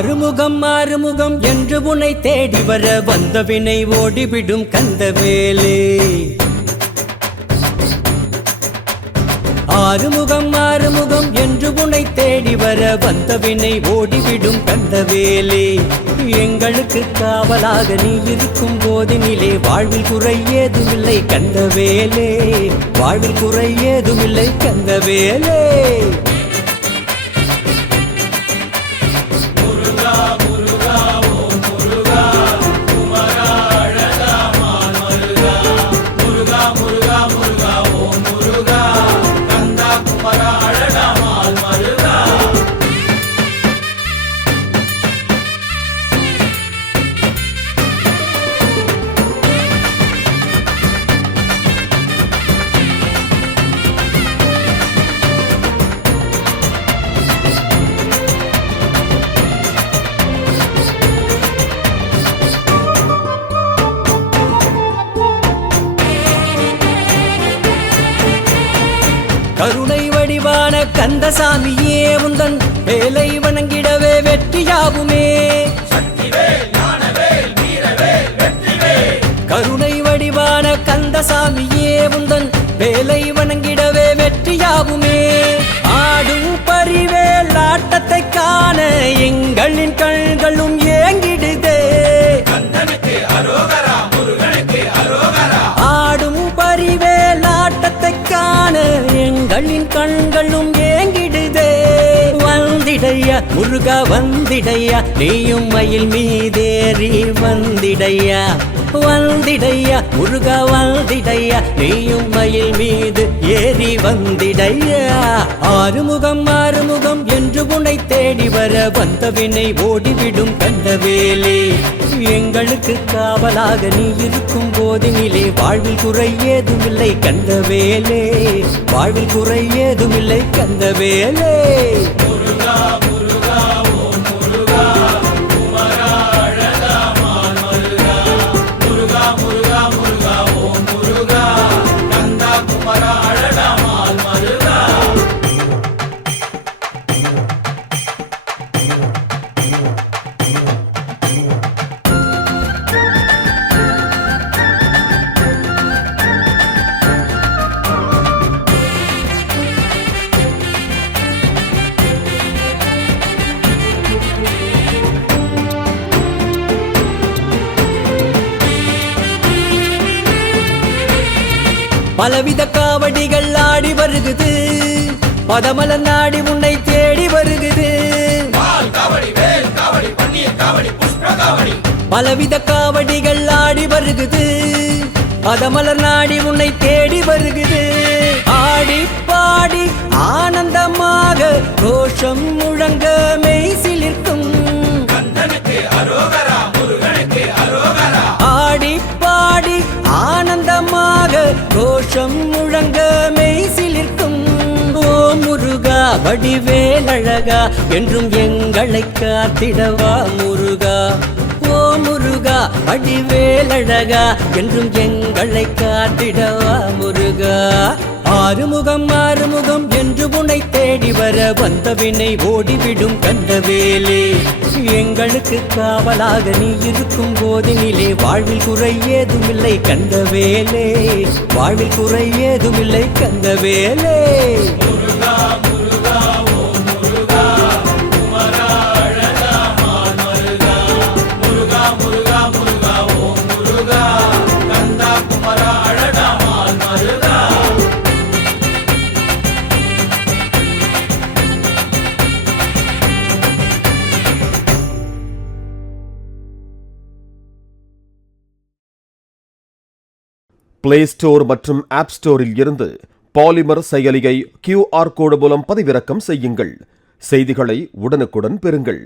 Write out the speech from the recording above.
ஆறுமுகம் என்று உன்னை தேடி வர வந்தவினை ஓடிவிடும் கந்தவேலே. ஆறுமுகம் என்று உன்னை தேடி வர வந்தவினை ஓடிவிடும் கந்தவேலே. எங்களுக்கு காவலாக நீ இருக்கும் போதினிலே வாழ்வில் குறை ஏதுமில்லை கந்தவேலே, வாழ்வில் குறை ஏதுமில்லை கந்தவேலே. கருணை வடிவான கந்தசாமியே உந்தன் வேலை வணங்கிடவே வெற்றியாகுமே. கருணை வடிவான கந்தசாமியே உந்தன் வேலை வணங்கிடவே வெற்றியாகுமே. ஆடும் பரிவேல் ஆட்டத்தை காண எங்களின் கண்களும் ஏங்கிடுதே. ஆடும் பரிவேல் ஆட்டத்தை காண எங்களின் கண்களும் ஏங்கிடுதே. வந்திடையா முருகா வந்திடையா, நீயும் மயில் மீதேறி வந்திடையா. வந்திடையா முருகா வந்திடையா, நீயும் மயில் மீது ஏறி வந்திடையா. ஆறுமுகம் என்று உன்னை தேடி வர வந்தவினை ஓடிவிடும் கந்தவேலே. எங்களுக்கு காவலாக நீ இருக்கும் போதினிலே வாழ்வில் குறை ஏதுமில்லை கந்தவேலே, வாழ்வில் குறை ஏதுமில்லை கந்தவேலே. பலவித காவடிகள் ஆடி வருகுது, பதமல நாடி உன்னை தேடி வருகுது. பலவித காவடிகள் ஆடி வருகுது, பதமலர் நாடி உன்னை தேடி வருகுது. ஆடி பாடி ஆனந்தமாக கோஷம் முழங்க மெய் சிலிர்க்கும். ஆடி பாடி ஆனந்தமாக கோஷம் முழங்க மெய் சிலிர்க்கும். ஓ முருகா வடிவேலழகா, என்றும் எங்களை காத்திடவா முருகா. ஓ முருகா வடிவேலழகா, என்றும் எங்களை காத்திடவா முருகா. ஆறுமுகம் என்று உன்னை தேடி வர வந்தவினை ஓடிவிடும் கந்தவேலே. எங்களுக்கு காவலாக நீ இருக்கும் போதினிலே வாழ்வில் குறை ஏதுமில்லை கந்தவேலே, வாழ்வில் குறை ஏதுமில்லை கந்தவேலே. பிளே ஸ்டோர் மற்றும் ஆப் ஸ்டோரில் இருந்து பாலிமர் செயலியை QR கோடு மூலம் பதிவிறக்கம் செய்யுங்கள். செய்திகளை உடனுக்குடன் பெறுங்கள்.